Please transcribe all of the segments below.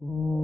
哦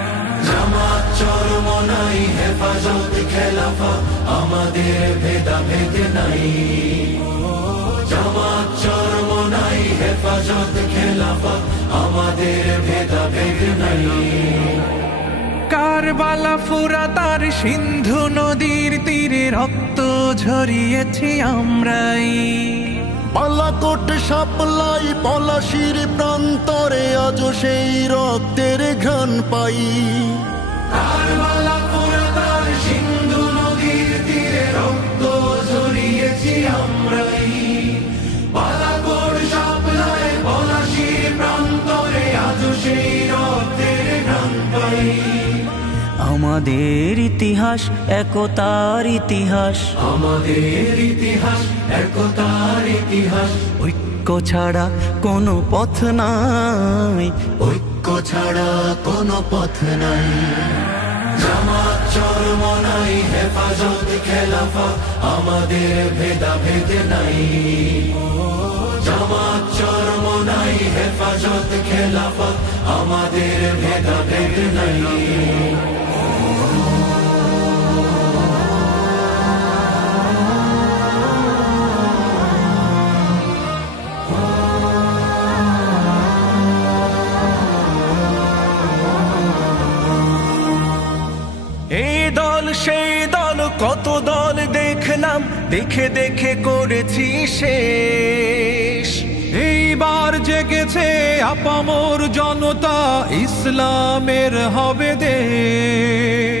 জামাত চরমনাই হেফাজত খেলাফা আমাদের ভেদাভেদ নাই জামাত চরমনাই হেফাজত খেলাফা আমাদের ভেদাভেদ নাই কারবালা ফুরা তার সিন্ধু নদীর তীরে রক্ত ঝরিয়েছি আমরাই। পালাকোট সাপলাই পলাশির প্রান্তরে আজ সেই রক্তের ঘ্রাণ পাই। সিন্ধু নদীর তীরে রক্ত ঝরিয়েছি আমরাই। বালাকোট সাপলায় পলাশির প্রান্তরে আজ সেই রক্তের গান পাই। আমাদের ইতিহাস একতার ইতিহাস। আমাদের ইতিহাস ইতিহাস ঐক্য ছাড়া কোনো পথ নাই। ঐক্য ছাড়া কোনো পথ নাই। জামাত চরমনাই হেফাজত খেলাফা আমাদের ভেদাভেদ নাই। জামাত চরমনাই হেফাজত খেলাফা আমাদের ভেদাভেদ নাই। কত দল দেখলাম দেখে দেখে করেছি শেষ। এইবার জেগেছে আপামর জনতা ইসলামের হবে দেশ।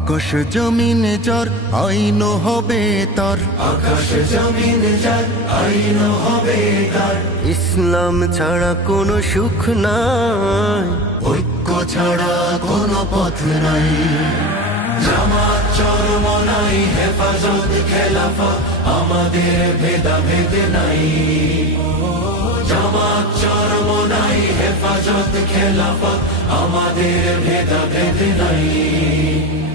আকাশ জমিন যার আইন হবে তার। আকাশ জমিন যার আইন হবে তার। ইসলাম ছাড়া কোনো সুখ নাই। ঐক্য ছাড়া কোনো পথ নাই। জামাত চরমনাই হেফাজত খেলাফা আমাদের ভেদাভেদ নাই। জামাত চরমনাই হেফাজত খেলাফা আমাদের ভেদাভেদ নাই।